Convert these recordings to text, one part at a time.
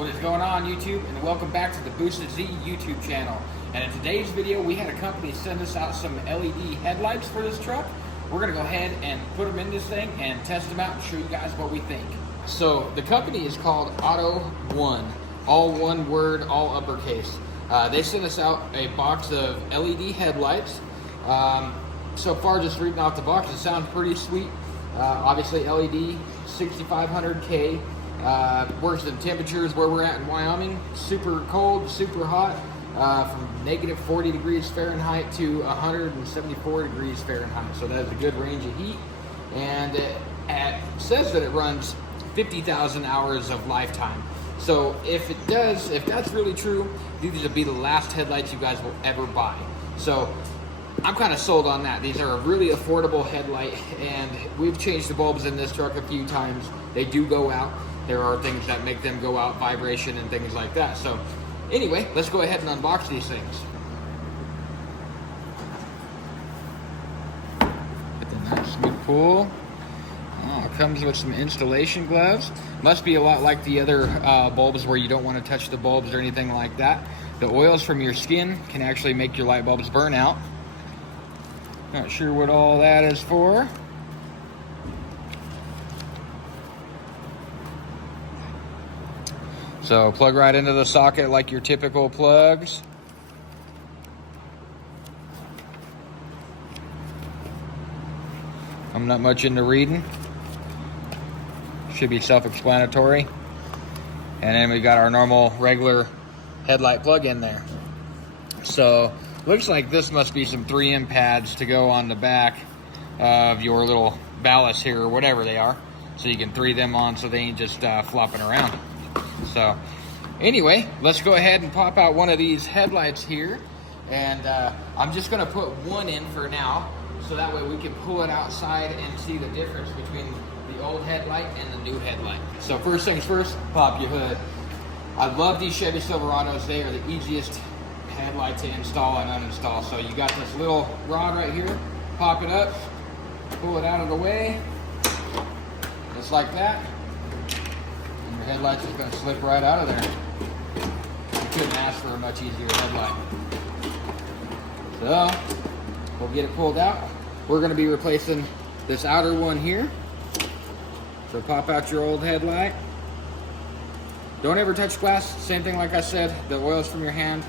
What is going on, YouTube? And welcome back to the Boosted Z YouTube channel. And in today's video, we had a company send us out some LED headlights for this truck. We're gonna go ahead and put them in this thing and test them out and show you guys what we think. So the company is called Autoone, all one word, all uppercase. They sent us out a box of LED headlights. So far, just reading off the box, it sounds pretty sweet. Obviously LED, 6500K. Works in temperatures where we're at in Wyoming, super cold, super hot, from negative 40 degrees Fahrenheit to 174 degrees Fahrenheit. So that's a good range of heat. And it says that it runs 50,000 hours of lifetime. So if that's really true, these will be the last headlights you guys will ever buy. So I'm kind of sold on that. These are a really affordable headlight, and we've changed the bulbs in this truck a few times. They do go out. There are things that make them go out, vibration and things like that. So anyway, let's go ahead and unbox these things. Get the nice smooth pull. Oh, it comes with some installation gloves. Must be a lot like the other bulbs where you don't want to touch the bulbs or anything like that. The oils from your skin can actually make your light bulbs burn out. Not sure what all that is for. So plug right into the socket like your typical plugs. I'm not much into reading. Should be self-explanatory. And then we got our normal regular headlight plug in there. So looks like this must be some 3M pads to go on the back of your little ballast here or whatever they are. So you can 3 them on so they ain't just flopping around. So anyway, let's go ahead and pop out one of these headlights here. And I'm just gonna put one in for now, so that way we can pull it outside and see the difference between the old headlight and the new headlight. So first things first, pop your hood. I love these Chevy Silverados. They are the easiest headlight to install and uninstall. So you got this little rod right here, pop it up, pull it out of the way, just like that. Your headlight's just going to slip right out of there. You couldn't ask for a much easier headlight. So we'll get it pulled out. We're going to be replacing this outer one here. So pop out your old headlight. Don't ever touch glass. Same thing like I said, the oils from your hand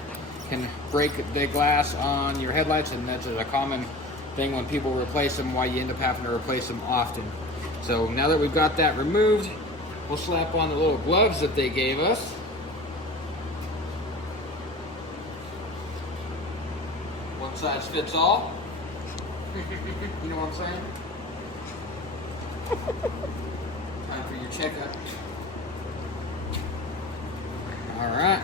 can break the glass on your headlights, and that's a common thing when people replace them, why you end up having to replace them often. So now that we've got that removed, we'll slap on the little gloves that they gave us. One size fits all. You know what I'm saying? Time for your checkup. Alright.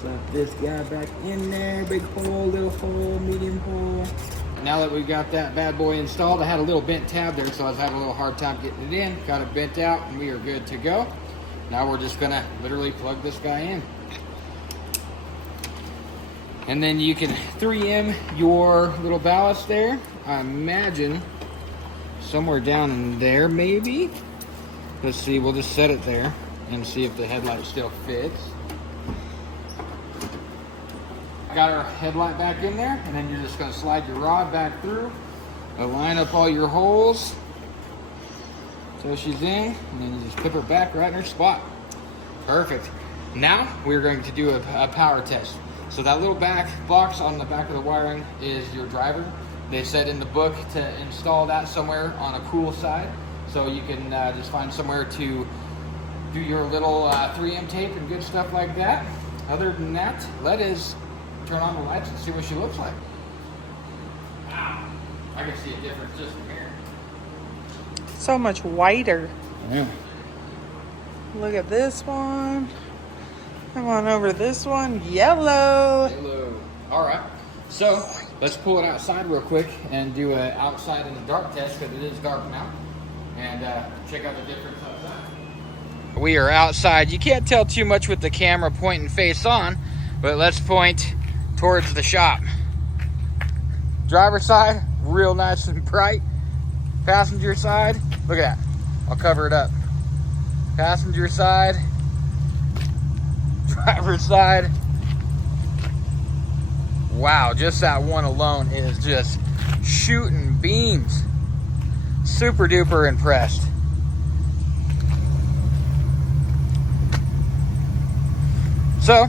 Slap this guy back in there. Big hole, little hole, medium hole. Now that we've got that bad boy installed, I had a little bent tab there, so I was having a little hard time getting it in. Got it bent out, and we are good to go. Now we're just gonna literally plug this guy in. And then you can 3M your little ballast there. I imagine somewhere down in there, maybe. Let's see, we'll just set it there and see if the headlight still fits. Got our headlight back in there, and then you're just going to slide your rod back through, line up all your holes so she's in, and then you just put her back right in her spot. Perfect. Now we're going to do a power test. So that little back box on the back of the wiring is your driver. They said in the book to install that somewhere on a cool side, so you can just find somewhere to do your little 3M tape and good stuff like that. Other than that, let us turn on the lights and see what she looks like. Wow, I can see a difference just from here. So much whiter. Yeah. Look at this one. Come on over to this one. Yellow. Yellow. All right. So let's pull it outside real quick and do an outside in the dark test, because it is dark now, and check out the difference outside. We are outside. You can't tell too much with the camera pointing face on, but let's point towards the shop. Driver's side, real nice and bright. Passenger side, look at that. I'll cover it up. passenger side, driver's side. Wow, just that one alone is just shooting beams. Super duper impressed. So,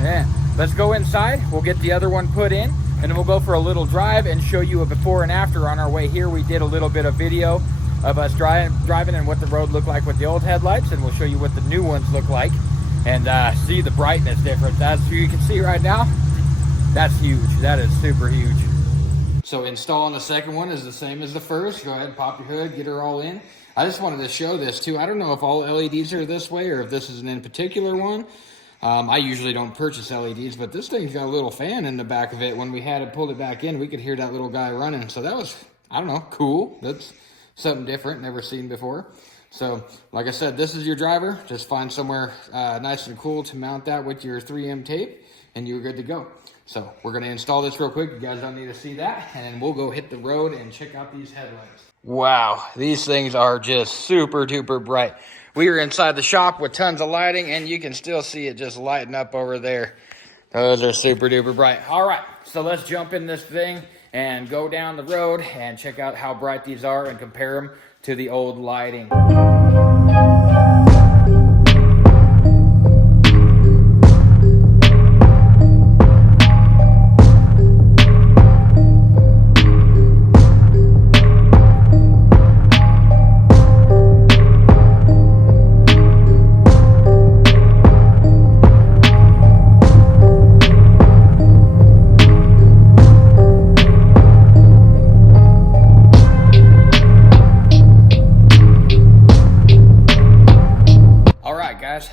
yeah, let's go inside. We'll get the other one put in, and then we'll go for a little drive and show you a before and after. On our way here, we did a little bit of video of us driving and what the road looked like with the old headlights, and we'll show you what the new ones look like and see the brightness difference. As you can see right now, that's huge. That is super huge. So installing the second one is the same as the first. Go ahead, pop your hood, get her all in. I just wanted to show this too. I don't know if all LEDs are this way or if this is an in particular one. I usually don't purchase LEDs, but this thing's got a little fan in the back of it. When we had it pulled it back in, we could hear that little guy running. So that was, I don't know, cool. That's something different, never seen before. So, like I said, this is your driver. Just find somewhere nice and cool to mount that with your 3M tape, and you're good to go. So, we're going to install this real quick. You guys don't need to see that. And then we'll go hit the road and check out these headlights. Wow, these things are just super duper bright. We are inside the shop with tons of lighting, and you can still see it just lighting up over there. Those are super duper bright. All right, so let's jump in this thing and go down the road and check out how bright these are and compare them to the old lighting.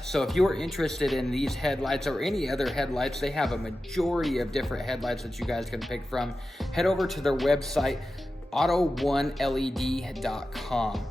So if you're interested in these headlights or any other headlights, they have a majority of different headlights that you guys can pick from. Head over to their website, AutoOneLED.com.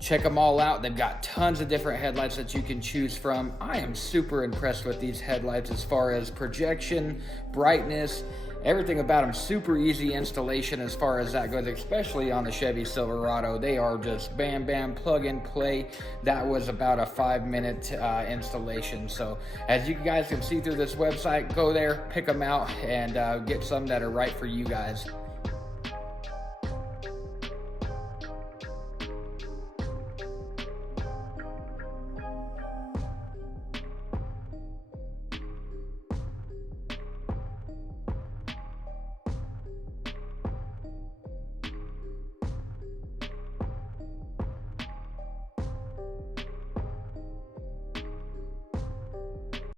Check them all out. They've got tons of different headlights that you can choose from. I am super impressed with these headlights as far as projection, brightness, everything about them. Super easy installation as far as that goes, especially on the Chevy Silverado. They are just bam, bam, plug and play. That was about a 5-minute installation. So as you guys can see through this website, go there, pick them out, and get some that are right for you guys.